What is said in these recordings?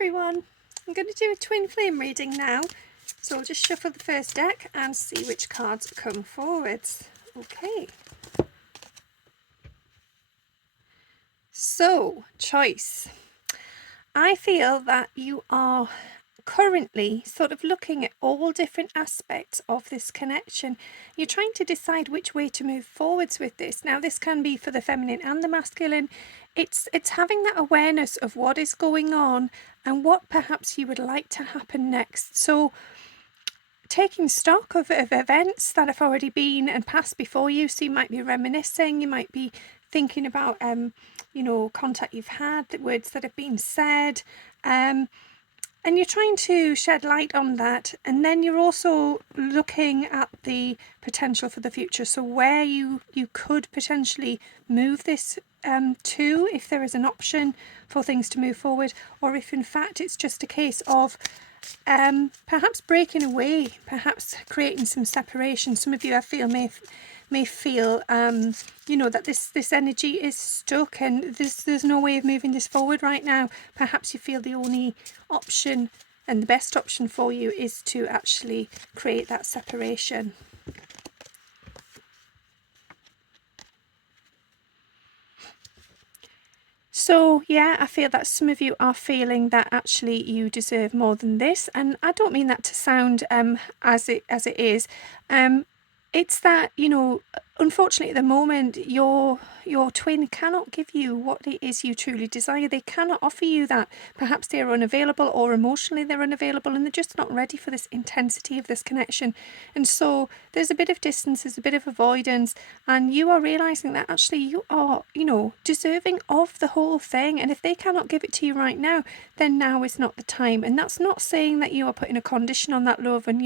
everyone, I'm going to do a twin flame reading now, so I'll just shuffle the first deck and see which cards come forwards. Okay, so choice. I feel that you are currently sort of looking at all different aspects of this connection. You're trying to decide which way to move forwards with this. Now this can be for the feminine and the masculine. It's having that awareness of what is going on and what perhaps you would like to happen next. So taking stock of events that have already been and passed before you. So you might be reminiscing, you might be thinking about contact you've had, the words that have been said, and you're trying to shed light on that. And then you're also looking at the potential for the future. So where you could potentially move this to, if there is an option for things to move forward, or if in fact it's just a case of perhaps breaking away, perhaps creating some separation. Some of you, I feel, may feel that this energy is stuck and there's no way of moving this forward right now. Perhaps you feel the only option and the best option for you is to actually create that separation. So yeah, I feel that some of you are feeling that actually you deserve more than this, and I don't mean that to sound as it is. It's that, unfortunately at the moment your twin cannot give you what it is you truly desire. They cannot offer you that. Perhaps they're unavailable, or emotionally they're unavailable, and they're just not ready for this intensity of this connection. And so there's a bit of distance, there's a bit of avoidance, and you are realizing that actually you are, deserving of the whole thing. And if they cannot give it to you right now, then now is not the time. And that's not saying that you are putting a condition on that love and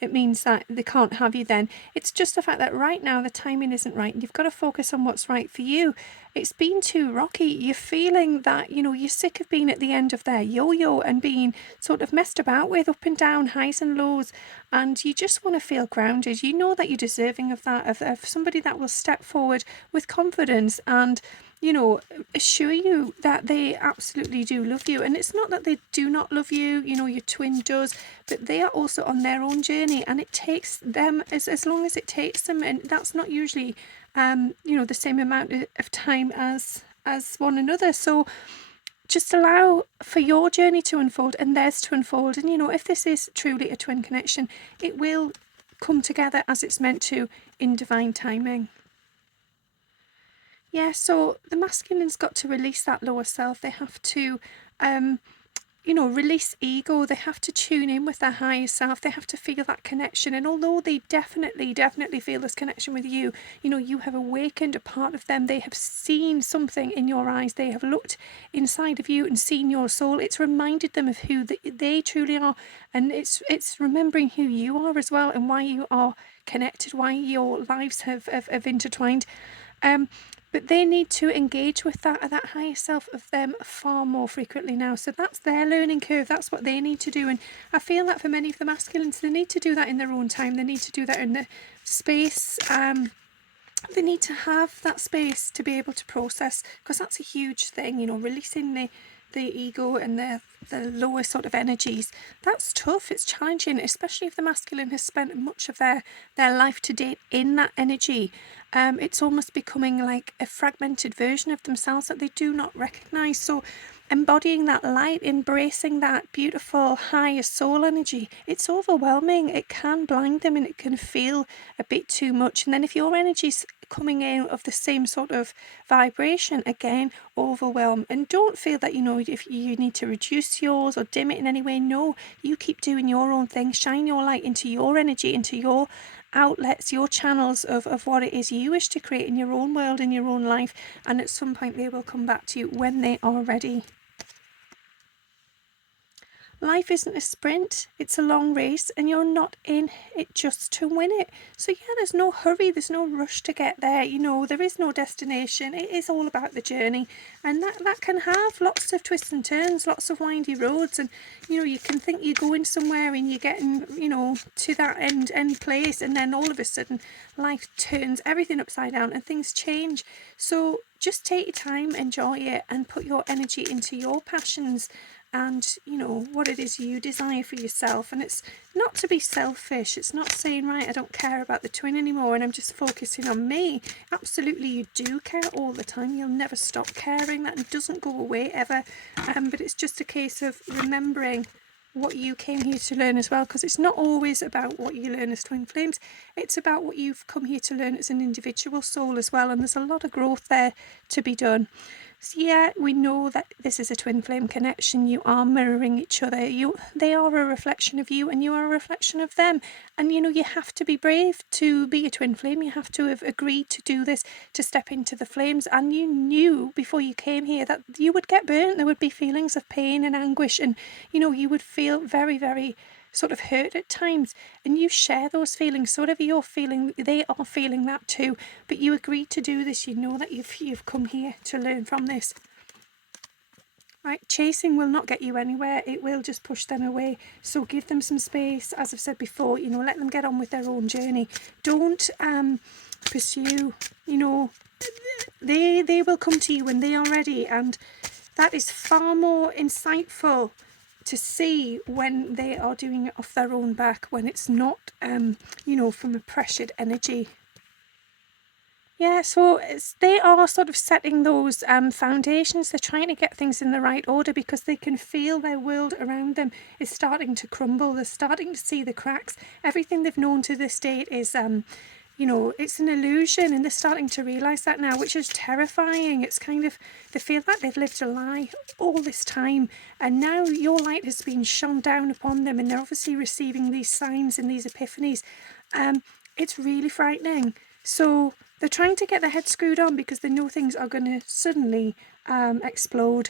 it means that they can't have you then. It's just the fact that right now the timing isn't right, and you've got to focus on what's right for you. It's been too rocky. You're feeling that, you're sick of being at the end of their yo-yo and being sort of messed about with, up and down, highs and lows, and you just want to feel grounded. You know that you're deserving of that, of somebody that will step forward with confidence and assure you that they absolutely do love you. And it's not that they do not love you, your twin does, but they are also on their own journey, and it takes them as long as it takes them, and that's not usually the same amount of time as one another. So just allow for your journey to unfold and theirs to unfold. And if this is truly a twin connection, it will come together as it's meant to in divine timing. Yeah, so the masculine's got to release that lower self. They have to release ego. They have to tune in with their higher self. They have to feel that connection. And although they definitely feel this connection with you, you have awakened a part of them. They have seen something in your eyes. They have looked inside of you and seen your soul. It's reminded them of who they truly are. And it's remembering who you are as well, and why you are connected, why your lives have intertwined. But they need to engage with that higher self of them far more frequently now. So that's their learning curve. That's what they need to do. And I feel that for many of the masculines, they need to do that in their own time. They need to do that in the space. They need to have that space to be able to process, because that's a huge thing, releasing the ego and the lower sort of energies. That's tough. It's challenging, especially if the masculine has spent much of their life to date in that energy. It's almost becoming like a fragmented version of themselves that they do not recognize. So embodying that light, embracing that beautiful higher soul energy, it's overwhelming. It can blind them, and it can feel a bit too much. And then if your energy's coming in of the same sort of vibration, again, overwhelm. And don't feel that if you need to reduce yours or dim it in any way. No, you keep doing your own thing. Shine your light into your energy, into your outlets, your channels of what it is you wish to create in your own world, in your own life, and at some point they will come back to you when they are ready. Life isn't a sprint, it's a long race, and you're not in it just to win it. So yeah, there's no hurry, there's no rush to get there, there is no destination. It is all about the journey, and that can have lots of twists and turns, lots of windy roads, and you can think you're going somewhere and you're getting to that end place, and then all of a sudden life turns everything upside down and things change. So just take your time, enjoy it, and put your energy into your passions and, you know, what it is you desire for yourself. And it's not to be selfish. It's not saying, right, I don't care about the twin anymore and I'm just focusing on me. Absolutely, you do care all the time. You'll never stop caring. That doesn't go away ever. But it's just a case of remembering what you came here to learn as well, because it's not always about what you learn as twin flames. It's about what you've come here to learn as an individual soul as well, and there's a lot of growth there to be done. So yeah, we know that this is a twin flame connection. You are mirroring each other. They are a reflection of you and you are a reflection of them. And you know, you have to be brave to be a twin flame. You have to have agreed to do this, to step into the flames. And you knew before you came here that you would get burnt. There would be feelings of pain and anguish, and you know, you would feel very, very sort of hurt at times, and you share those feelings. So whatever you're feeling, they are feeling that too, but you agreed to do this. You know that you've come here to learn from this. Right, chasing will not get you anywhere. It will just push them away. So give them some space. As I've said before, you know, let them get on with their own journey. Don't pursue, you know, they will come to you when they are ready, and that is far more insightful to see when they are doing it off their own back, when it's not, you know, from a pressured energy. Yeah, so they are sort of setting those foundations. They're trying to get things in the right order because they can feel their world around them is starting to crumble. They're starting to see the cracks. Everything they've known to this date is, you know, it's an illusion, and they're starting to realise that now, which is terrifying. It's kind of, they feel like they've lived a lie all this time, and now your light has been shone down upon them, and they're obviously receiving these signs and these epiphanies. It's really frightening. So they're trying to get their head screwed on because they know things are going to suddenly explode.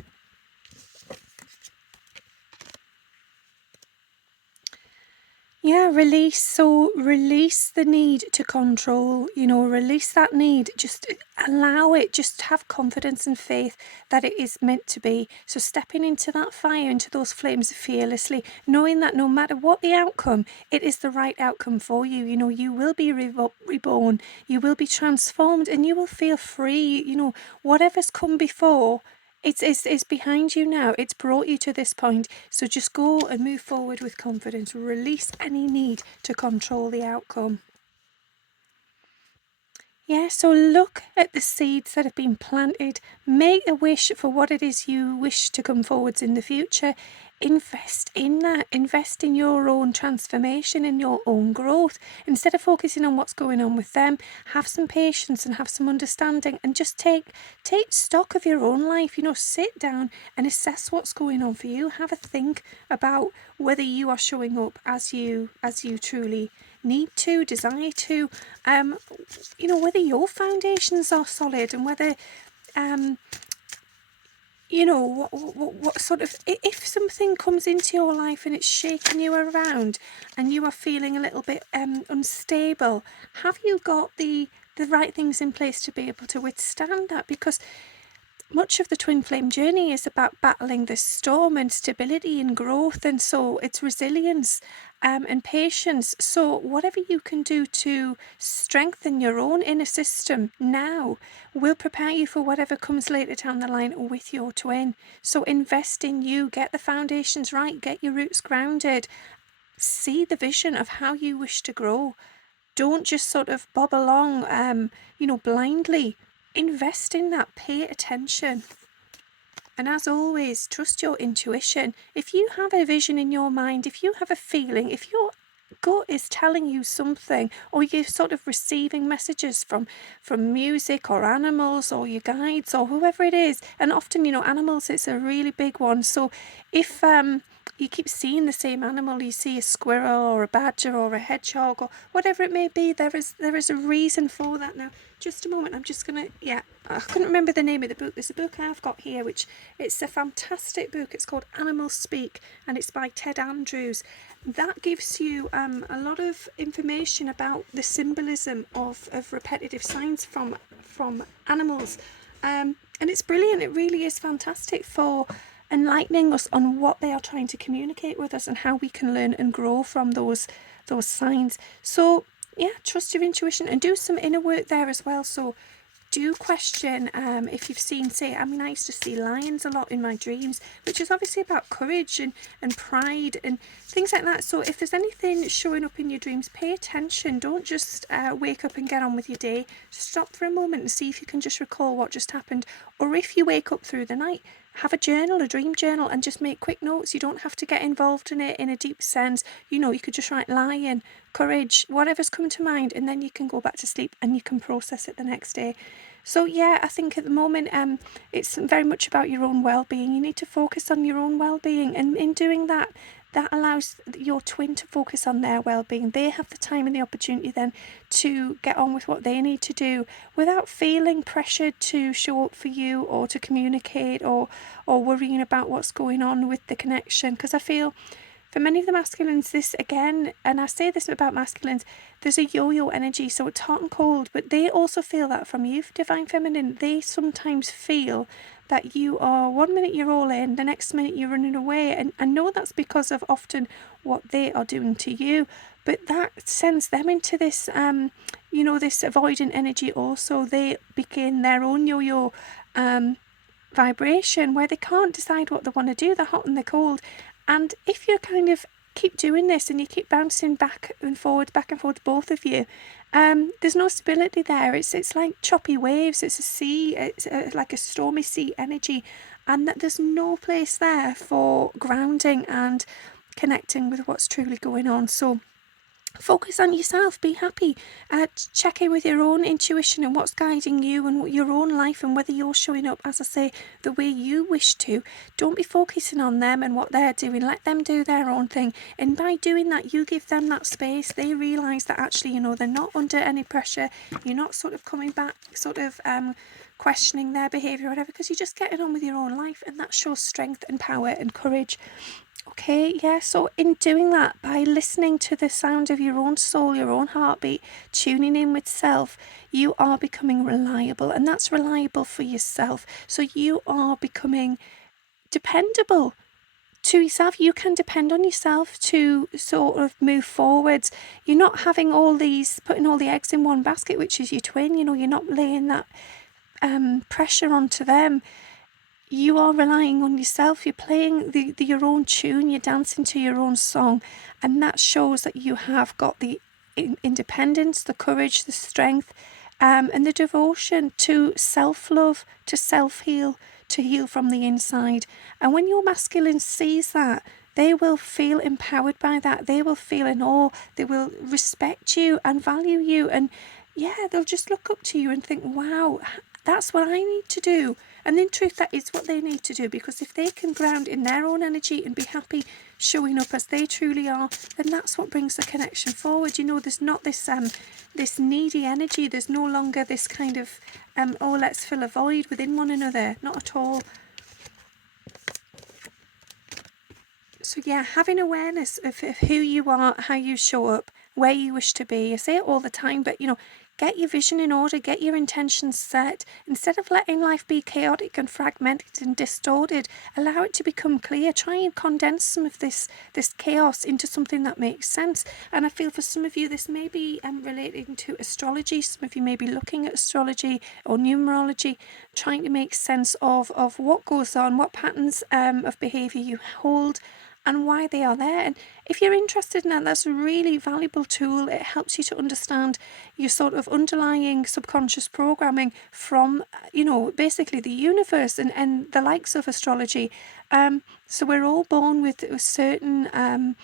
Yeah, release. So release the need to control, you know, release that need. Just allow it. Just have confidence and faith that it is meant to be. So stepping into that fire, into those flames fearlessly, knowing that no matter what the outcome, it is the right outcome for you. You know, you will be reborn, you will be transformed, and you will feel free. You know, whatever's come before, it's behind you now. It's brought you to this point. So just go and move forward with confidence. Release any need to control the outcome. Yeah, so look at the seeds that have been planted. Make a wish for what it is you wish to come forwards in the future. Invest in that. Invest in your own transformation, in your own growth. Instead of focusing on what's going on with them, have some patience and have some understanding, and just take stock of your own life. You know, sit down and assess what's going on for you. Have a think about whether you are showing up as you truly need to, desire to, you know, whether your foundations are solid, and whether you know, what sort of, if something comes into your life and it's shaking you around and you are feeling a little bit unstable, have you got the right things in place to be able to withstand that? Because much of the twin flame journey is about battling the storm and stability and growth, and so it's resilience and patience. So whatever you can do to strengthen your own inner system now will prepare you for whatever comes later down the line with your twin. So invest in you, get the foundations right, get your roots grounded, see the vision of how you wish to grow. Don't just sort of bob along, you know, blindly. Invest in that, pay attention. And as always, trust your intuition. If you have a vision in your mind, if you have a feeling, if your gut is telling you something, or you're sort of receiving messages from music or animals or your guides or whoever it is, and often, you know, animals, it's a really big one. So if you keep seeing the same animal, you see a squirrel or a badger or a hedgehog or whatever it may be, there is a reason for that. Now, just a moment, I'm just gonna, I couldn't remember the name of the book. There's a book I've got here, which it's a fantastic book. It's called Animals Speak, and it's by Ted Andrews. That gives you a lot of information about the symbolism of repetitive signs from animals, and it's brilliant. It really is fantastic for enlightening us on what they are trying to communicate with us and how we can learn and grow from those signs. So yeah, trust your intuition and do some inner work there as well. So do question if you've seen, say, I mean, I used to see lions a lot in my dreams, which is obviously about courage and pride and things like that. So if there's anything showing up in your dreams, pay attention. Don't just wake up and get on with your day. Just stop for a moment and see if you can just recall what just happened. Or if you wake up through the night, have a journal, a dream journal, and just make quick notes. You don't have to get involved in it in a deep sense. You know, you could just write lion, courage, whatever's come to mind, and then you can go back to sleep and you can process it the next day. So yeah, I think at the moment it's very much about your own well-being. You need to focus on your own well-being, and in doing that, that allows your twin to focus on their well-being. They have the time and the opportunity then to get on with what they need to do without feeling pressured to show up for you or to communicate or worrying about what's going on with the connection. Because I feel for many of the masculines, this again, and I say this about masculines, there's a yo-yo energy, so it's hot and cold, but they also feel that from you, Divine Feminine. They sometimes feel that you are, one minute you're all in, the next minute you're running away, and I know that's because of often what they are doing to you, but that sends them into this, you know, this avoidant energy also. They begin their own yo-yo vibration where they can't decide what they want to do. They're hot and they're cold. And if you kind of keep doing this and you keep bouncing back and forward, both of you, there's no stability there. It's like choppy waves. It's a sea. It's like a stormy sea energy, and that there's no place there for grounding and connecting with what's truly going on. So focus on yourself, be happy, check in with your own intuition and what's guiding you and your own life, and whether you're showing up, as I say, the way you wish to. Don't be focusing on them and what they're doing. Let them do their own thing, and by doing that you give them that space. They realise that actually, you know, they're not under any pressure. You're not sort of coming back questioning their behaviour or whatever, because you're just getting on with your own life, and that shows strength and power and courage. Okay, yeah, so in doing that, by listening to the sound of your own soul, your own heartbeat, tuning in with self, you are becoming reliable, and that's reliable for yourself. So you are becoming dependable to yourself. You can depend on yourself to sort of move forwards. You're not having putting all the eggs in one basket, which is your twin. You know, you're not laying that pressure onto them. You are relying on yourself. You're playing your own tune. You're dancing to your own song, and that shows that you have got the independence, the courage, the strength, and the devotion to self-love, to self-heal, to heal from the inside. And when your masculine sees that, they will feel empowered by that. They will feel in awe. They will respect you and value you, and yeah, they'll just look up to you and think, wow, that's what I need to do. And in truth, that is what they need to do, because if they can ground in their own energy and be happy showing up as they truly are, then that's what brings the connection forward. You know, there's not this this needy energy. There's no longer this kind of oh, let's fill a void within one another. Not at all. So yeah, having awareness of who you are, how you show up, where you wish to be. I say it all the time, but you know, get your vision in order, get your intentions set. Instead of letting life be chaotic and fragmented and distorted, allow it to become clear. Try and condense some of this chaos into something that makes sense. And I feel for some of you, this may be relating to astrology. Some of you may be looking at astrology or numerology, trying to make sense of what goes on, what patterns of behaviour you hold, and why they are there. And if you're interested in that, that's a really valuable tool. It helps you to understand your sort of underlying subconscious programming from, you know, basically the universe and the likes of astrology. So we're all born with certain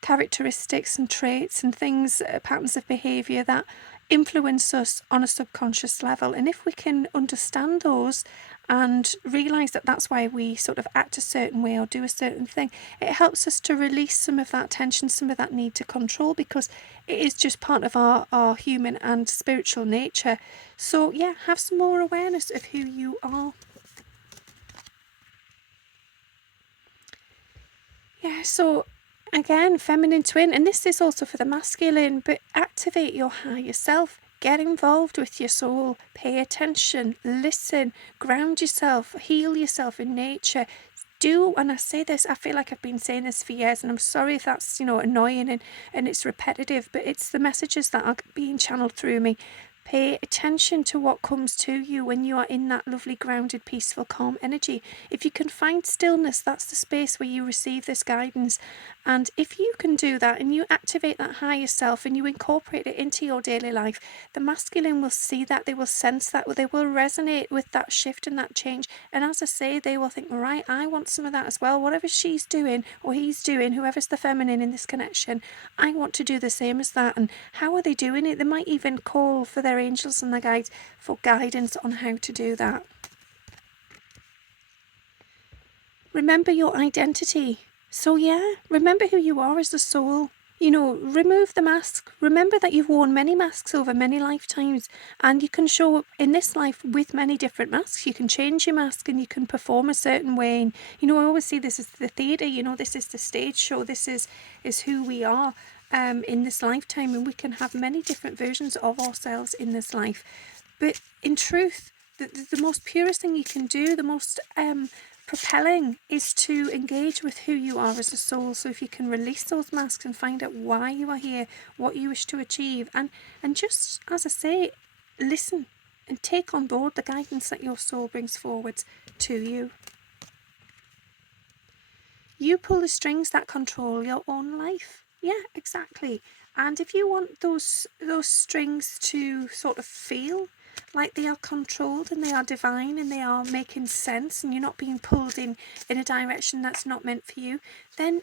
characteristics and traits and things, patterns of behaviour that influence us on a subconscious level. And if we can understand those and realise that that's why we sort of act a certain way or do a certain thing, it helps us to release some of that tension, some of that need to control, because it is just part of our human and spiritual nature. So yeah, have some more awareness of who you are. Yeah, so again, feminine twin, and this is also for the masculine, but activate your higher self. Get involved with your soul, pay attention, listen, ground yourself, heal yourself in nature. Do, and I say this, I feel like I've been saying this for years, and I'm sorry if that's, you know, annoying and it's repetitive, but it's the messages that are being channeled through me. Pay attention to what comes to you when you are in that lovely, grounded, peaceful, calm energy. If you can find stillness, that's the space where you receive this guidance. And if you can do that and you activate that higher self and you incorporate it into your daily life, the masculine will see that, they will sense that, they will resonate with that shift and that change. And as I say, they will think, right, I want some of that as well. Whatever she's doing or he's doing, whoever's the feminine in this connection, I want to do the same as that. And how are they doing it? They might even call for their angels and their guides for guidance on how to do that. Remember your identity. So yeah, remember who you are as a soul. Remove the mask. Remember that you've worn many masks over many lifetimes, and you can show up in this life with many different masks. You can change your mask and you can perform a certain way. And I always see this as the theatre. This is the stage show. This is who we are in this lifetime, and we can have many different versions of ourselves in this life. But in truth, the most purest thing you can do, the most propelling, is to engage with who you are as a soul. So if you can release those masks and find out why you are here, what you wish to achieve, and just, as I say, listen and take on board the guidance that your soul brings forward to you. You pull the strings that control your own life. Yeah, exactly. And if you want those strings to sort of feel like they are controlled and they are divine and they are making sense and you're not being pulled in a direction that's not meant for you, then,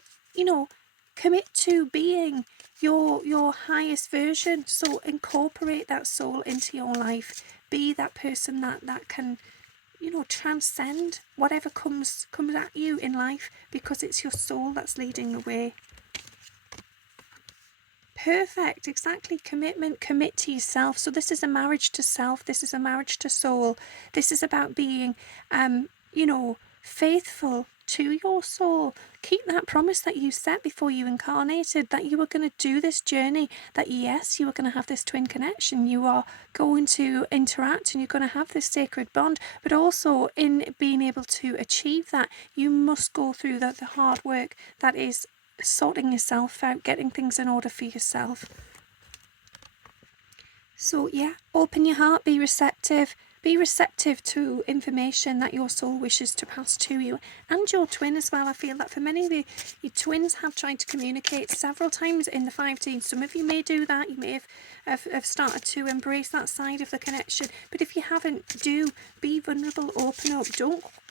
commit to being your highest version. So incorporate that soul into your life. Be that person that can, transcend whatever comes at you in life, because it's your soul that's leading the way. Perfect, exactly. Commitment, commit to yourself. So this is a marriage to self. This is a marriage to soul. This is about being, faithful to your soul. Keep that promise that you set before you incarnated, that you were going to do this journey, that yes, you were going to have this twin connection, you are going to interact and you're going to have this sacred bond, but also in being able to achieve that, you must go through the hard work that is sorting yourself out, getting things in order for yourself. So yeah, open your heart, be receptive to information that your soul wishes to pass to you, and your twin as well. I feel that for many of you, your twins have tried to communicate several times in the 5D. Some of you may do that, you may have started to embrace that side of the connection, but if you haven't, do be vulnerable, open up,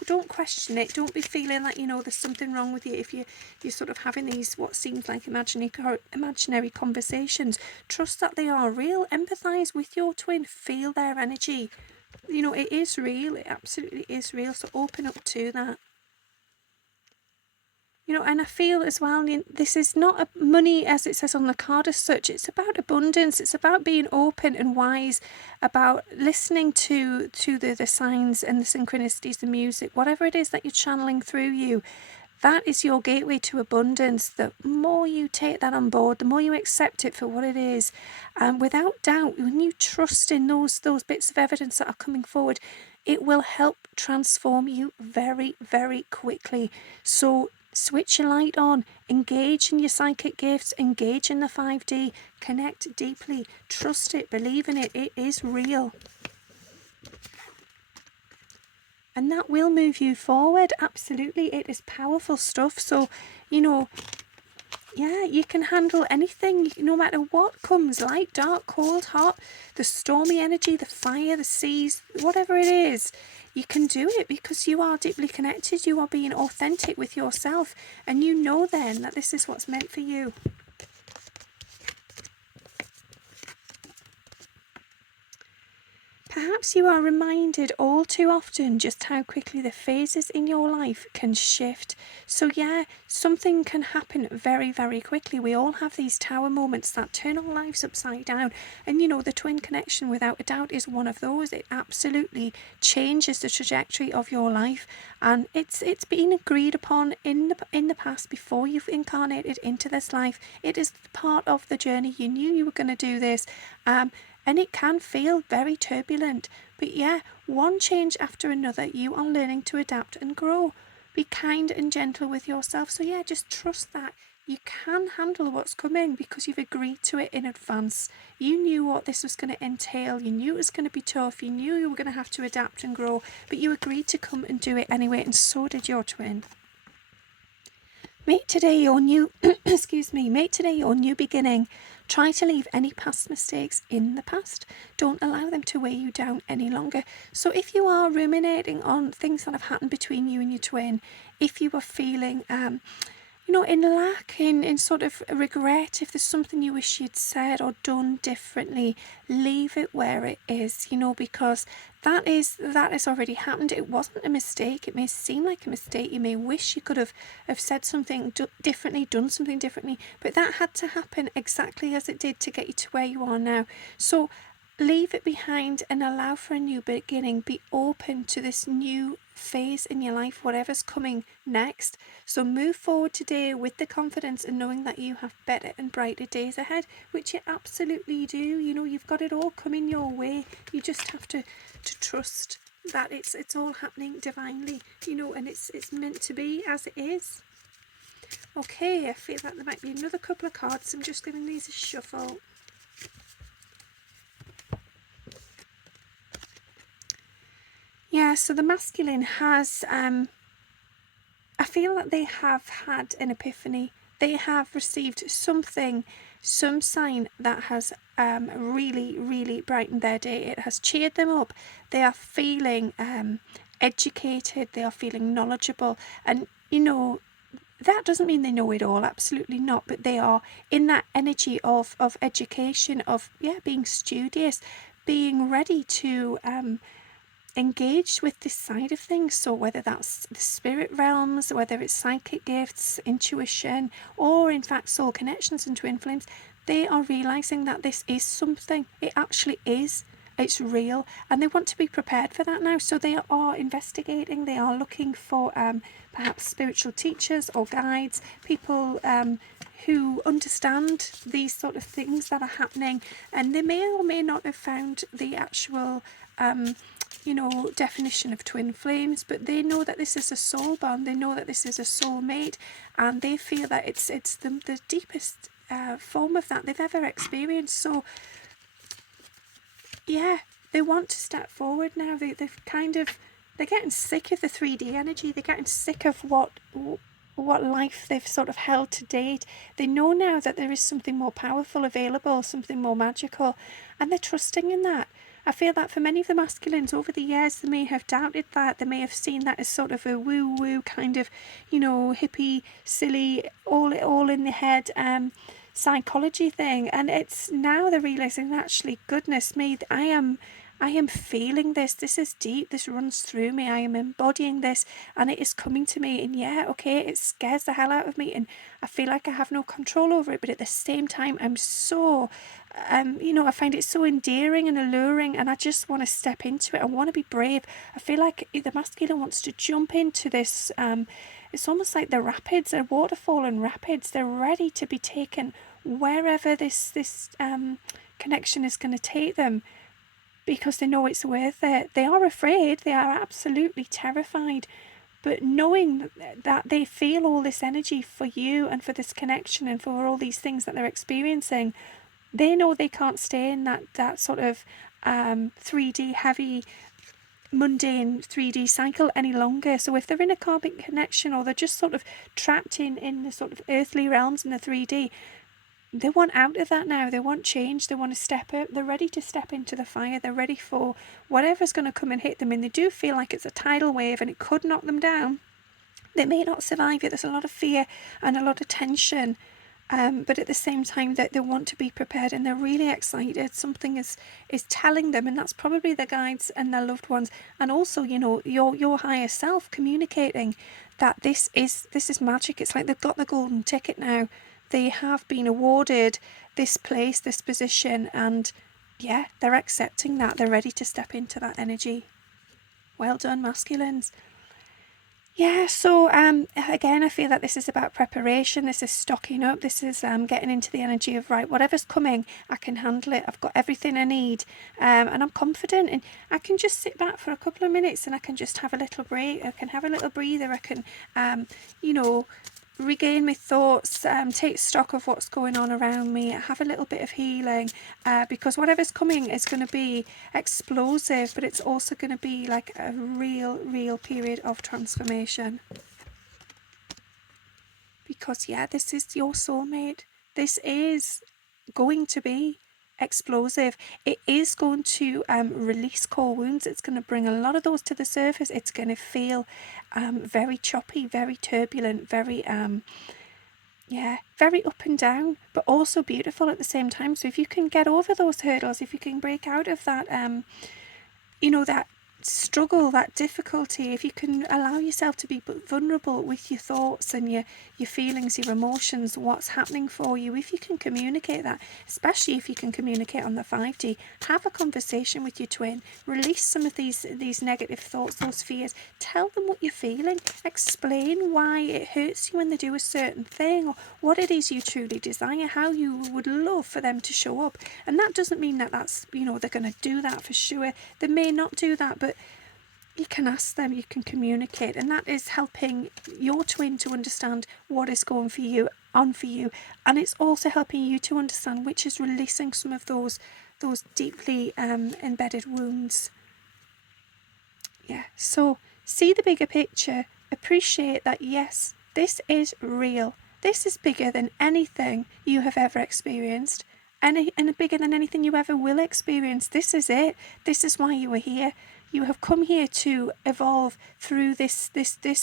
don't question it, don't be feeling like there's something wrong with you if you're sort of having these what seems like imaginary conversations. Trust that they are real, empathize with your twin, feel their energy. It is real, it absolutely is real, so open up to that. And I feel as well, this is not money as it says on the card as such. It's about abundance. It's about being open and wise, about listening to the signs and the synchronicities, the music, whatever it is that you're channeling through you. That is your gateway to abundance. The more you take that on board, the more you accept it for what it is. And without doubt, when you trust in those bits of evidence that are coming forward, it will help transform you very, very quickly. So switch your light on, engage in your psychic gifts, engage in the 5D, connect deeply, trust it, believe in it. It is real. And that will move you forward. Absolutely. It is powerful stuff. So, yeah, you can handle anything, no matter what comes, light, dark, cold, hot, the stormy energy, the fire, the seas, whatever it is. You can do it because you are deeply connected. You are being authentic with yourself. And you know then that this is what's meant for you. Perhaps you are reminded all too often just how quickly the phases in your life can shift. So yeah, something can happen very, very quickly. We all have these tower moments that turn our lives upside down. And the twin connection, without a doubt, is one of those. It absolutely changes the trajectory of your life. And it's been agreed upon in the past before you've incarnated into this life. It is part of the journey. You knew you were going to do this. And it can feel very turbulent. But yeah, one change after another, you are learning to adapt and grow. Be kind and gentle with yourself. So yeah, just trust that you can handle what's coming because you've agreed to it in advance. You knew what this was going to entail. You knew it was going to be tough. You knew you were going to have to adapt and grow, but you agreed to come and do it anyway, and so did your twin. Make today your new make today your new beginning. Try to leave any past mistakes in the past. Don't allow them to weigh you down any longer. So if you are ruminating on things that have happened between you and your twin, if you are feeling in lack, in sort of regret, if there's something you wish you'd said or done differently, leave it where it is, because that has already happened. It wasn't a mistake. It may seem like a mistake. You may wish you could have said something differently, done something differently, but that had to happen exactly as it did to get you to where you are now. So leave it behind and allow for a new beginning. Be open to this new phase in your life, whatever's coming next. So move forward today with the confidence and knowing that you have better and brighter days ahead, which you absolutely do. You've got it all coming your way. You just have to trust that it's all happening divinely, and it's meant to be as it is. Okay, I feel that there might be another couple of cards. I'm just giving these a shuffle. Yeah, so the masculine has, I feel that they have had an epiphany. They have received some sign that has really, really brightened their day. It has cheered them up. They are feeling educated. They are feeling knowledgeable. And, that doesn't mean they know it all, absolutely not, but they are in that energy of education, of, being studious, being ready to engaged with this side of things. So whether that's the spirit realms, whether it's psychic gifts, intuition, or in fact soul connections and twin flames, they are realizing that this is something. It actually is. It's real, and they want to be prepared for that now. So they are investigating. They are looking for perhaps spiritual teachers or guides, people who understand these sort of things that are happening, and they may or may not have found the actual definition of twin flames, but they know that this is a soul bond. They know that this is a soulmate, and they feel that it's the deepest form of that they've ever experienced. So yeah, they want to step forward now. They're getting sick of the 3D energy. They're getting sick of what life they've sort of held to date. They know now that there is something more powerful available, something more magical, and they're trusting in that. I feel that for many of the masculines over the years, they may have doubted that. They may have seen that as sort of a woo-woo kind of, hippie, silly, all in the head psychology thing. And it's now they're realising, actually, goodness me, I am feeling this. This is deep. This runs through me. I am embodying this, and it is coming to me. And it scares the hell out of me, and I feel like I have no control over it. But at the same time, I'm so, I find it so endearing and alluring, and I just want to step into it. I want to be brave. I feel like the masculine wants to jump into this. It's almost like the rapids, a waterfall and rapids. They're ready to be taken wherever this connection is going to take them, because they know it's worth it. They are afraid. They are absolutely terrified. But knowing that they feel all this energy for you and for this connection and for all these things that they're experiencing, they know they can't stay in that sort of 3D heavy, mundane 3D cycle any longer. So if they're in a karmic connection, or they're just sort of trapped in the sort of earthly realms in the 3D, they want out of that now. They want change. They want to step up. They're ready to step into the fire. They're ready for whatever's going to come and hit them. And they do feel like it's a tidal wave and it could knock them down. They may not survive it. There's a lot of fear and a lot of tension. But at the same time, that they want to be prepared, and they're really excited. Something is telling them, and that's probably their guides and their loved ones, and also your higher self communicating that this is magic. It's like they've got the golden ticket now. They have been awarded this place, this position, and they're accepting that. They're ready to step into that energy. Well done, masculines. Yeah, so again, I feel that this is about preparation. This is stocking up. This is getting into the energy of, right, whatever's coming, I can handle it. I've got everything I need, and I'm confident. And I can just sit back for a couple of minutes, and I can just have a little break. I can have a little breather. I can, you know, regain my thoughts, take stock of what's going on around me, have a little bit of healing, because whatever's coming is going to be explosive, but it's also going to be like a real period of transformation. Because yeah, this is your soulmate. This is going to be explosive. It is going to release core wounds. It's going to bring a lot of those to the surface. It's going to feel very choppy, very turbulent, very very up and down, but also beautiful at the same time. So if you can get over those hurdles, if you can break out of that that struggle, that difficulty, if you can allow yourself to be vulnerable with your thoughts and your feelings, your emotions, what's happening for you, if you can communicate that, especially if you can communicate on the 5D, have a conversation with your twin, release some of these negative thoughts, those fears, tell them what you're feeling, explain why it hurts you when they do a certain thing, or what it is you truly desire, how you would love for them to show up. And that doesn't mean that that's, they're going to do that for sure. They may not do that, but you can ask them, you can communicate, and that is helping your twin to understand what is going on for you, and it's also helping you to understand which is releasing some of those deeply embedded wounds. Yeah, so see the bigger picture, appreciate that yes, this is real, this is bigger than anything you have ever experienced, and bigger than anything you ever will experience. This is it. This is why you are here. You have come here to evolve through this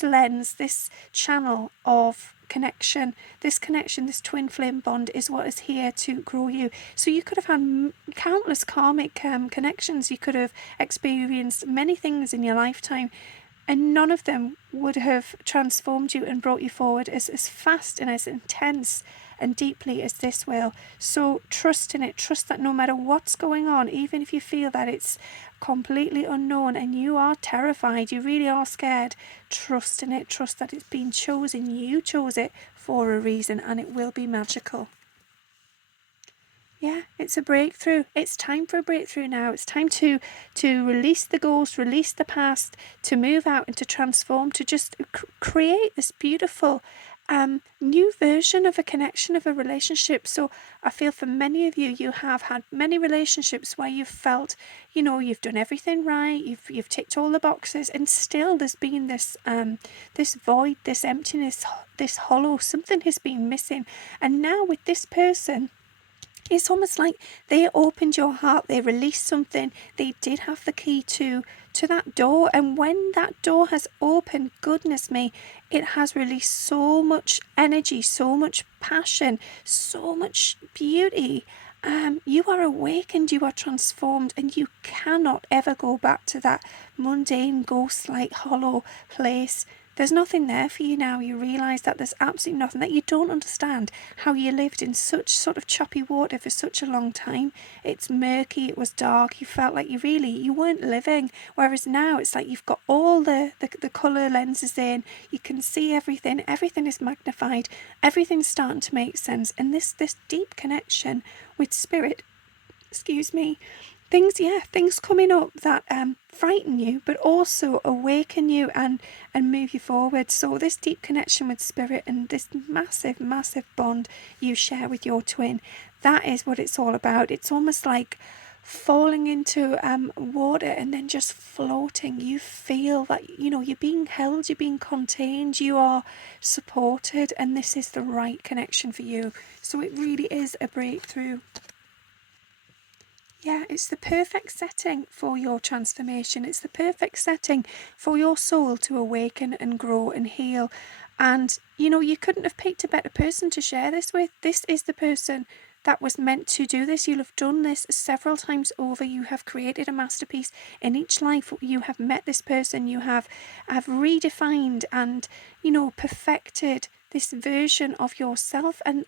lens, this channel of connection. This connection, this twin flame bond is what is here to grow you. So you could have had countless karmic connections. You could have experienced many things in your lifetime, and none of them would have transformed you and brought you forward as fast and as intense and deeply as this will. So trust in it. Trust that no matter what's going on, even if you feel that it's completely unknown and you are terrified, you really are scared, trust in it. Trust that it's been chosen. You chose it for a reason, and it will be magical. Yeah, it's a breakthrough. It's time for a breakthrough now. It's time to release the ghost, release the past, to move out and to transform, to just create this beautiful new version of a connection, of a relationship. So I feel for many of you, you have had many relationships where you've felt, you've done everything right, you've ticked all the boxes, and still there's been this this void, this emptiness, this hollow. Something has been missing, and now with this person, it's almost like they opened your heart, they released something, they did have the key to that door, and when that door has opened, goodness me, it has released so much energy, so much passion, so much beauty. You are awakened, you are transformed, and you cannot ever go back to that mundane, ghost-like, hollow place. There's nothing there for you now. You realise that there's absolutely nothing, that you don't understand how you lived in such sort of choppy water for such a long time. It's murky, it was dark, you felt like you weren't living. Whereas now it's like you've got all the colour lenses in, you can see everything is magnified, everything's starting to make sense. And this deep connection with spirit, things coming up that frighten you but also awaken you and move you forward. So this deep connection with spirit and this massive bond you share with your twin, that is what it's all about. It's almost like falling into water and then just floating. You feel that you're being held, you're being contained, you are supported, and this is the right connection for you. So it really is a breakthrough. Yeah, it's the perfect setting for your transformation. It's the perfect setting for your soul to awaken and grow and heal. And, you couldn't have picked a better person to share this with. This is the person that was meant to do this. You'll have done this several times over. You have created a masterpiece in each life. You have met this person. You have redefined and, perfected this version of yourself. And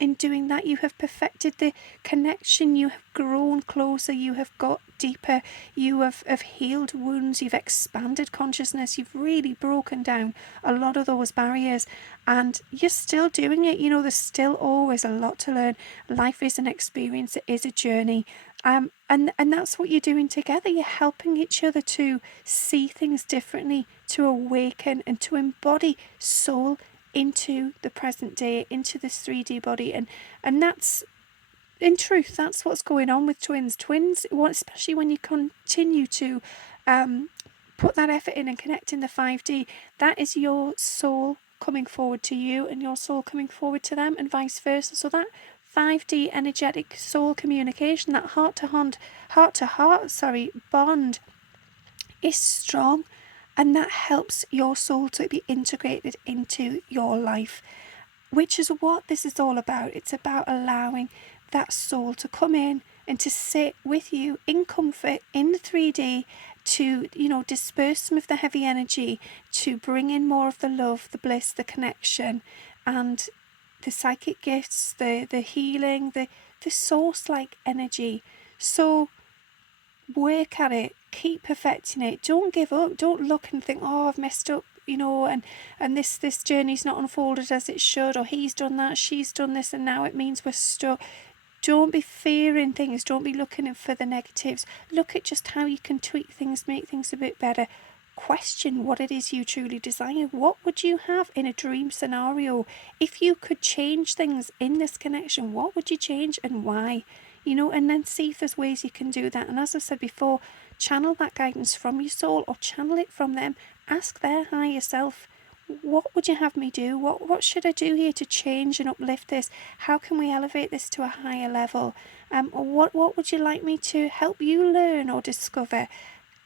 in doing that, you have perfected the connection, you have grown closer, you have got deeper. You have healed wounds, you've expanded consciousness, you've really broken down a lot of those barriers, and you're still doing it. There's still always a lot to learn. Life is an experience, it is a journey. And that's what you're doing together. You're helping each other to see things differently, to awaken and to embody soul into the present day, into this 3D body. And that's, in truth, that's what's going on with twins. Twins, especially when you continue to put that effort in and connect in the 5D, that is your soul coming forward to you and your soul coming forward to them, and vice versa. So that 5D energetic soul communication, that heart to heart bond is strong, and that helps your soul to be integrated into your life, which is what this is all about. It's about allowing that soul to come in and to sit with you in comfort in the 3D, to disperse some of the heavy energy, to bring in more of the love, the bliss, the connection, and the psychic gifts, the healing, the source-like energy. So work at it, keep perfecting it, don't give up, don't look and think, oh, I've messed up, and this journey's not unfolded as it should, or he's done that, she's done this, and now it means we're stuck. Don't be fearing things, don't be looking for the negatives. Look at just how you can tweak things, make things a bit better. Question what it is you truly desire. What would you have in a dream scenario? If you could change things in this connection, what would you change and why? And then see if there's ways you can do that. And as I said before, channel that guidance from your soul or channel it from them. Ask their higher self, what would you have me do? What should I do here to change and uplift this? How can we elevate this to a higher level? What would you like me to help you learn or discover?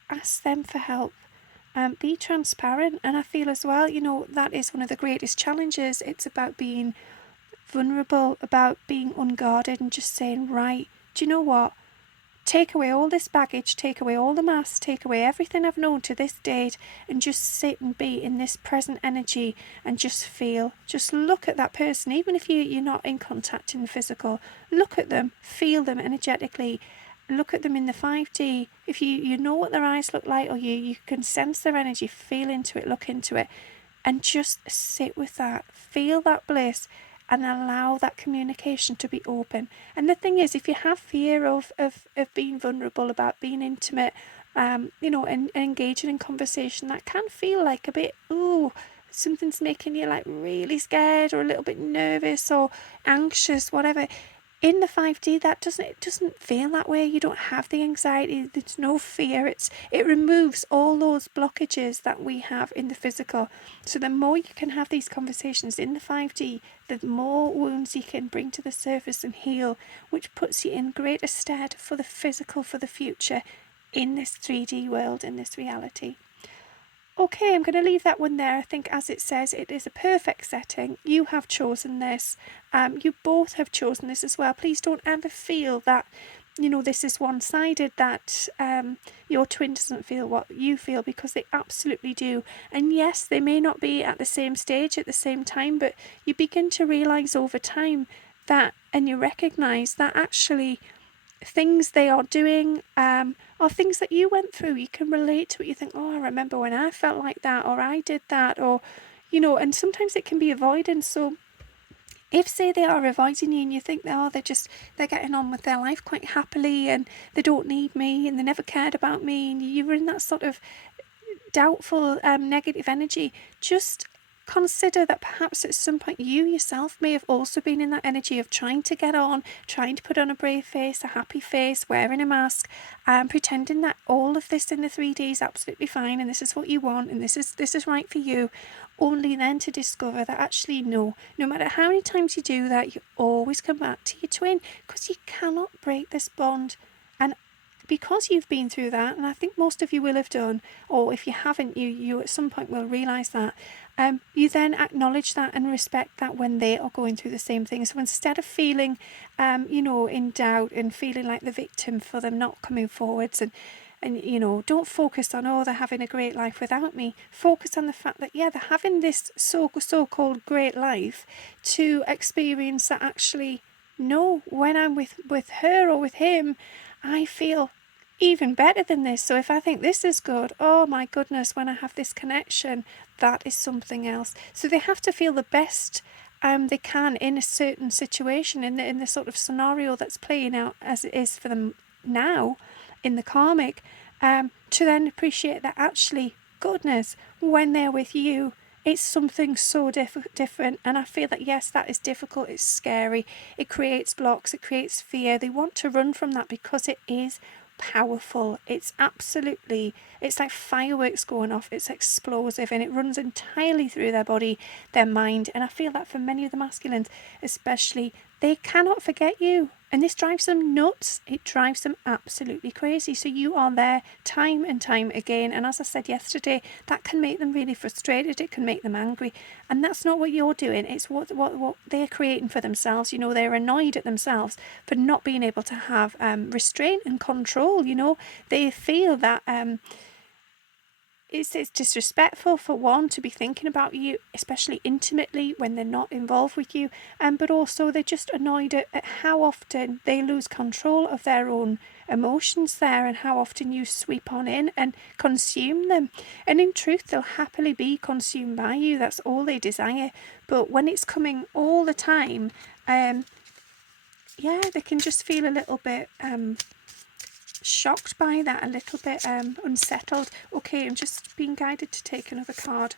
Ask them for help. Be transparent. And I feel as well, that is one of the greatest challenges. It's about being vulnerable, about being unguarded and just saying, right, do you know what? Take away all this baggage, take away all the masks, take away everything I've known to this date, and just sit and be in this present energy and just feel. Just look at that person, even if you're not in contact in the physical. Look at them, feel them energetically. Look at them in the 5D. If you know what their eyes look like, or you can sense their energy, feel into it, look into it, and just sit with that. Feel that bliss and allow that communication to be open. And the thing is, if you have fear of being vulnerable, about being intimate, and engaging in conversation, that can feel like a bit, something's making you like really scared or a little bit nervous or anxious, whatever. In the 5D, it doesn't feel that way. You don't have the anxiety. There's no fear. It removes all those blockages that we have in the physical. So the more you can have these conversations in the 5D, the more wounds you can bring to the surface and heal, which puts you in greater stead for the physical, for the future, in this 3D world, in this reality. Okay, I'm going to leave that one there. I think, as it says, it is a perfect setting. You have chosen this. You both have chosen this as well. Please don't ever feel that, this is one-sided, that your twin doesn't feel what you feel, because they absolutely do. And yes, they may not be at the same stage at the same time, but you begin to realise over time that, and you recognise that actually things they are doing are things that you went through. You can relate to it. You think, oh, I remember when I felt like that, or I did that, or and sometimes it can be avoidance. So if, say, they are avoiding you and you think, oh, they're getting on with their life quite happily and they don't need me and they never cared about me, and you're in that sort of doubtful negative energy, just consider that perhaps at some point you yourself may have also been in that energy of trying to get on, trying to put on a brave face, a happy face, wearing a mask, and pretending that all of this in the 3D is absolutely fine and this is what you want and this is right for you, only then to discover that actually no matter how many times you do that, you always come back to your twin, because you cannot break this bond. And because you've been through that, and I think most of you will have done, or if you haven't, you at some point will realise that, you then acknowledge that and respect that when they are going through the same thing. So instead of feeling, in doubt and feeling like the victim for them not coming forwards, and don't focus on, oh, they're having a great life without me. Focus on the fact that, yeah, they're having this so-called great life, to experience that actually, no, when I'm with her or with him, I feel even better than this. So if I think this is good, oh my goodness, when I have this connection, that is something else. So they have to feel the best they can in a certain situation, in the sort of scenario that's playing out as it is for them now in the karmic, to then appreciate that actually, goodness, when they're with you, it's something so different. And I feel that, yes, that is difficult, it's scary, it creates blocks, it creates fear. They want to run from that because it is powerful. It's absolutely, it's like fireworks going off. It's explosive and it runs entirely through their body, their mind. And I feel that for many of the masculines especially, they cannot forget you, and this drives them nuts. It drives them absolutely crazy. So you are there time and time again, and as I said yesterday, that can make them really frustrated. It can make them angry, and that's not what you're doing. It's what they're creating for themselves. You know, they're annoyed at themselves for not being able to have restraint and control. You know, they feel that it's disrespectful, for one, to be thinking about you, especially intimately, when they're not involved with you, but also they're just annoyed at how often they lose control of their own emotions there, and how often you sweep on in and consume them. And in truth, they'll happily be consumed by you. That's all they desire. But when it's coming all the time, yeah, they can just feel a little bit shocked by that, a little bit unsettled. Okay, I'm just being guided to take another card.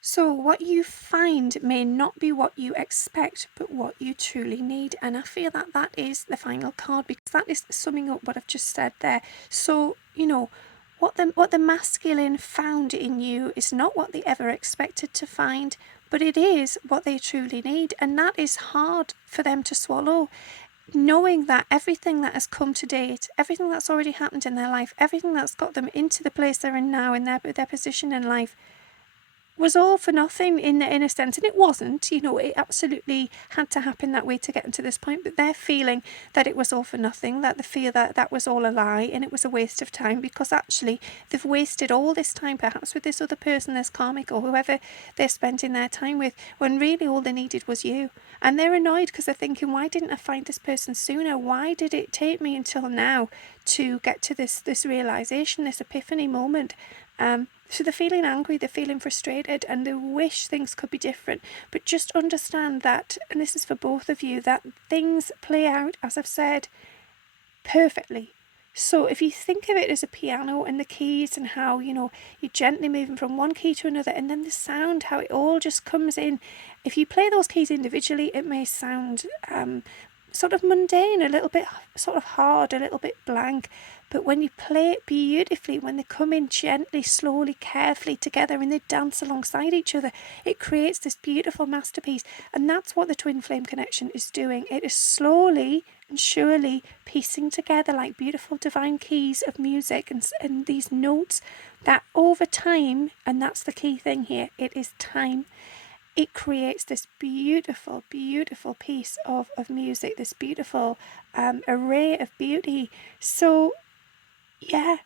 So what you find may not be what you expect, but what you truly need. And I feel that that is the final card, because that is summing up what I've just said there. So, you know, what the masculine found in you is not what they ever expected to find, but it is what they truly need. And that is hard for them to swallow, knowing that everything that has come to date, everything that's already happened in their life, everything that's got them into the place they're in now, in their position in life, was all for nothing in a sense. And it wasn't, you know, it absolutely had to happen that way to get them to this point, but they're feeling that it was all for nothing, that the fear that that was all a lie and it was a waste of time, because actually they've wasted all this time perhaps with this other person, this karmic or whoever they're spending their time with, when really all they needed was you. And they're annoyed because they're thinking, why didn't I find this person sooner? Why did it take me until now to get to this realization, this epiphany moment? So they're feeling angry, they're feeling frustrated, and they wish things could be different. But just understand that, and this is for both of you, that things play out, as I've said, perfectly. So if you think of it as a piano and the keys, and how, you know, you're gently moving from one key to another, and then the sound, how it all just comes in. If you play those keys individually, it may sound sort of mundane, a little bit sort of hard, a little bit blank. But when you play it beautifully, when they come in gently, slowly, carefully together, and they dance alongside each other, it creates this beautiful masterpiece. And that's what the twin flame connection is doing. It is slowly and surely piecing together like beautiful divine keys of music, and these notes that over time, and that's the key thing here, it is time. It creates this beautiful, beautiful piece of music, this beautiful array of beauty. So, yeah,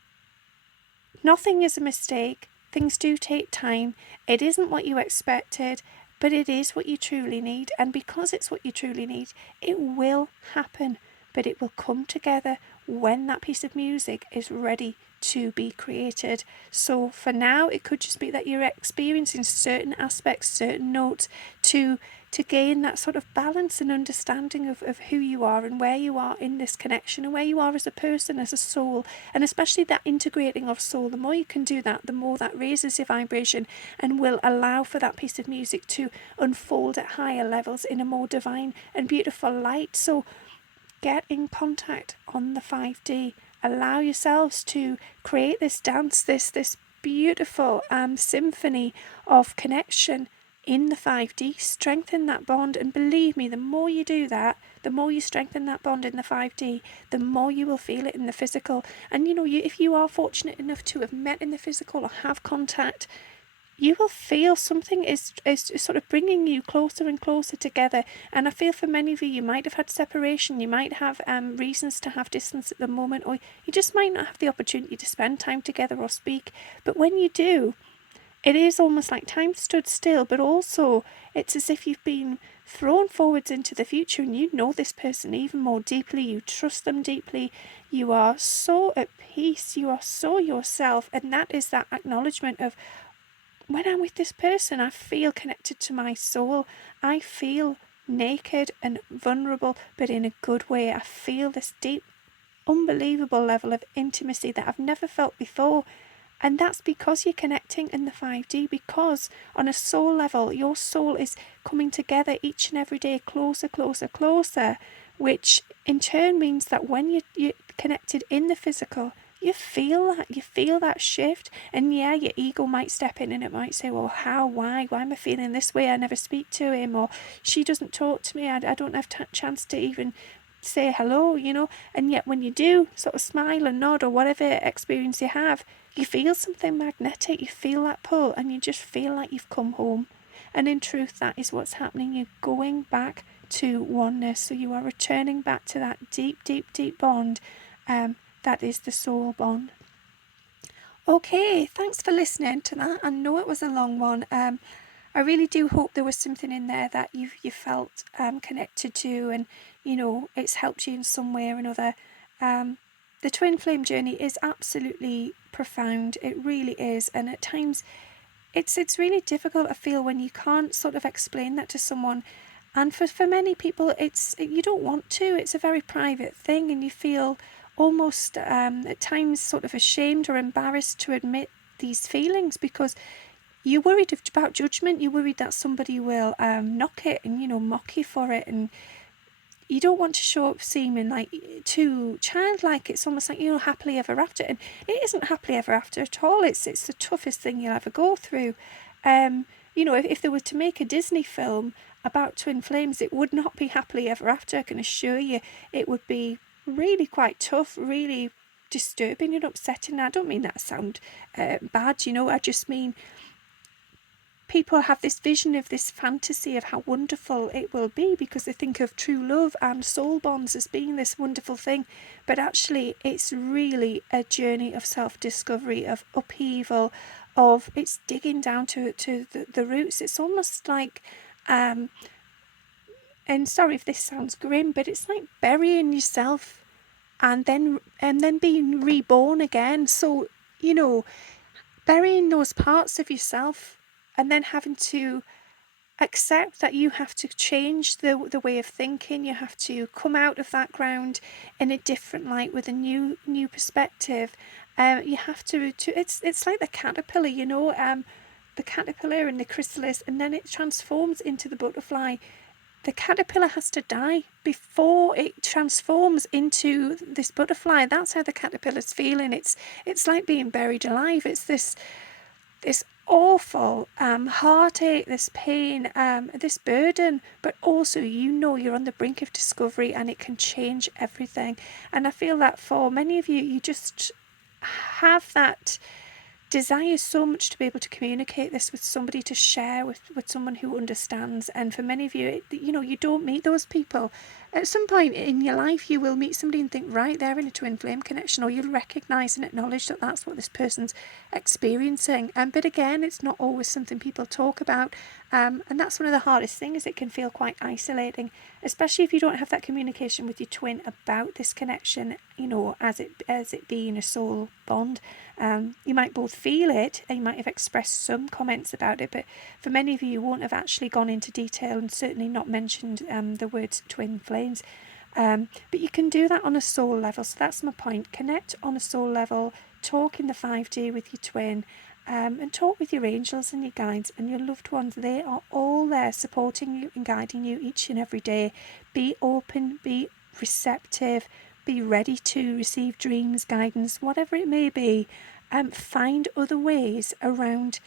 nothing is a mistake. Things do take time. It isn't what you expected, but it is what you truly need. And because it's what you truly need, it will happen, but it will come together when that piece of music is ready to be created. So for now, it could just be that you're experiencing certain aspects, certain notes to gain that sort of balance and understanding of who you are and where you are in this connection, and where you are as a person, as a soul, and especially that integrating of soul. The more you can do that, the more that raises your vibration and will allow for that piece of music to unfold at higher levels in a more divine and beautiful light. So get in contact on the 5D. Allow yourselves to create this dance, this beautiful symphony of connection in the 5D. Strengthen that bond, and believe me, the more you do that, the more you strengthen that bond in the 5D, the more you will feel it in the physical. And you know, if you are fortunate enough to have met in the physical or have contact, you will feel something is sort of bringing you closer and closer together. And I feel for many of you, you might have had separation, you might have reasons to have distance at the moment, or you just might not have the opportunity to spend time together or speak. But when you do, it is almost like time stood still, but also it's as if you've been thrown forwards into the future, and you know this person even more deeply, you trust them deeply, you are so at peace, you are so yourself, and that is that acknowledgement of, when I'm with this person, I feel connected to my soul. I feel naked and vulnerable, but in a good way. I feel this deep, unbelievable level of intimacy that I've never felt before. And that's because you're connecting in the 5D, because on a soul level, your soul is coming together each and every day, closer, closer, closer, which in turn means that when you're connected in the physical, you feel that shift. And yeah, your ego might step in and it might say, well, why am I feeling this way? I never speak to him, or she doesn't talk to me. I don't have chance to even say hello, and yet when you do sort of smile and nod or whatever experience you have, you feel something magnetic, you feel that pull, and you just feel like you've come home. And in truth, that is what's happening. You're going back to oneness, so you are returning back to that deep, deep, deep bond. That is the soul bond. Okay, thanks for listening to that. I know it was a long one. I really do hope there was something in there that you felt connected to, and it's helped you in some way or another. The twin flame journey is absolutely profound. It really is, and at times it's really difficult, I feel, when you can't sort of explain that to someone. And for many people, you don't want to. It's a very private thing, and you feel almost at times sort of ashamed or embarrassed to admit these feelings, because you're worried about judgment. You're worried that somebody will knock it and mock you for it, and you don't want to show up seeming like too childlike. It's almost like happily ever after, and it isn't happily ever after at all. It's the toughest thing you'll ever go through. If they were to make a Disney film about twin flames, it would not be happily ever after. I can assure you, it would be really quite tough, really disturbing and upsetting. I don't mean that to sound bad, I just mean people have this vision of this fantasy of how wonderful it will be, because they think of true love and soul bonds as being this wonderful thing. But actually, it's really a journey of self-discovery, of upheaval, of it's digging down to the roots. It's almost like and sorry if this sounds grim, but it's like burying yourself and then being reborn again. So, burying those parts of yourself and then having to accept that you have to change the way of thinking. You have to come out of that ground in a different light with a new perspective. You have to it's like the caterpillar, the caterpillar and the chrysalis, and then it transforms into the butterfly. The caterpillar has to die before it transforms into this butterfly. That's how the caterpillar's feeling. It's like being buried alive. It's this awful heartache, this pain, this burden, but also you're on the brink of discovery, and it can change everything. And I feel that for many of you, you just have that desire so much to be able to communicate this with somebody, to share with someone who understands. And for many of you, you don't meet those people. At some point in your life, you will meet somebody and think, right, they're in a twin flame connection, or you'll recognise and acknowledge that that's what this person's experiencing. But again, it's not always something people talk about. And that's one of the hardest things. It can feel quite isolating, especially if you don't have that communication with your twin about this connection, as it being a soul bond. You might both feel it, and you might have expressed some comments about it, but for many of you, you won't have actually gone into detail, and certainly not mentioned the words twin flames. But you can do that on a soul level. So that's my point. Connect on a soul level, talk in the 5D with your twin, and talk with your angels and your guides and your loved ones. They are all there supporting you and guiding you each and every day. Be open, be receptive, be ready to receive dreams, guidance, whatever it may be. Find other ways around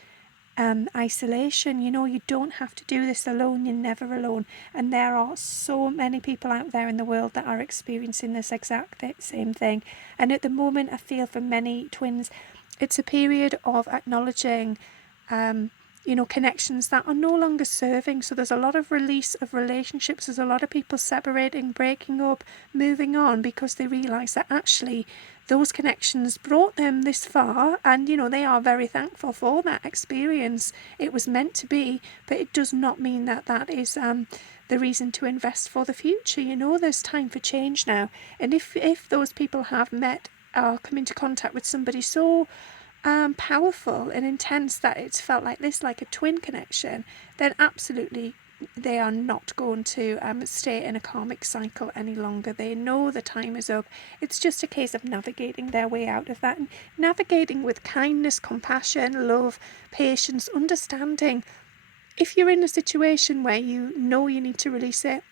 isolation. You don't have to do this alone. You're never alone. And there are so many people out there in the world that are experiencing this exact same thing. And at the moment, I feel for many twins, it's a period of acknowledging connections that are no longer serving. So there's a lot of release of relationships. There's a lot of people separating, breaking up, moving on, because they realise that actually those connections brought them this far, and you know, they are very thankful for that experience. It was meant to be, but it does not mean that that is the reason to invest for the future. You know, there's time for change now, and if those people have met or come into contact with somebody so powerful and intense that it's felt like this, like a twin connection, then absolutely they are not going to stay in a karmic cycle any longer. They know the time is up. It's just a case of navigating their way out of that, and navigating with kindness, compassion, love, patience, understanding. If you're in a situation where you know you need to release it,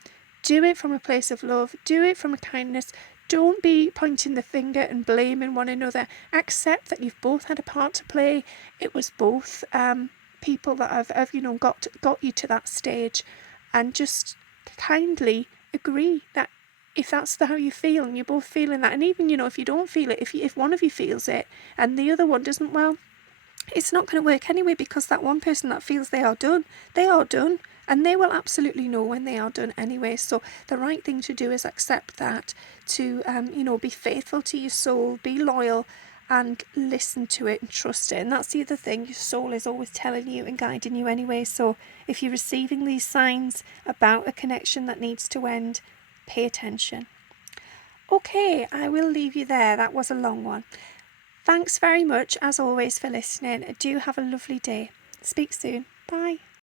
do it from a place of love, do it from a kindness. Don't be pointing the finger and blaming one another. Accept that you've both had a part to play. It was both people that have you know, got you to that stage, and just kindly agree that if that's how you feel and you're both feeling that, and even, you know, if you don't feel it, if one of you feels it and the other one doesn't, well, it's not going to work anyway, because that one person that feels they are done, and they will absolutely know when they are done anyway. So the right thing to do is accept that, to you know, be faithful to your soul, be loyal, and listen to it and trust it. And that's the other thing, your soul is always telling you and guiding you anyway. So if you're receiving these signs about a connection that needs to end, pay attention. Okay, I will leave you there. That was a long one. Thanks very much, as always, for listening. Do have a lovely day. Speak soon. Bye.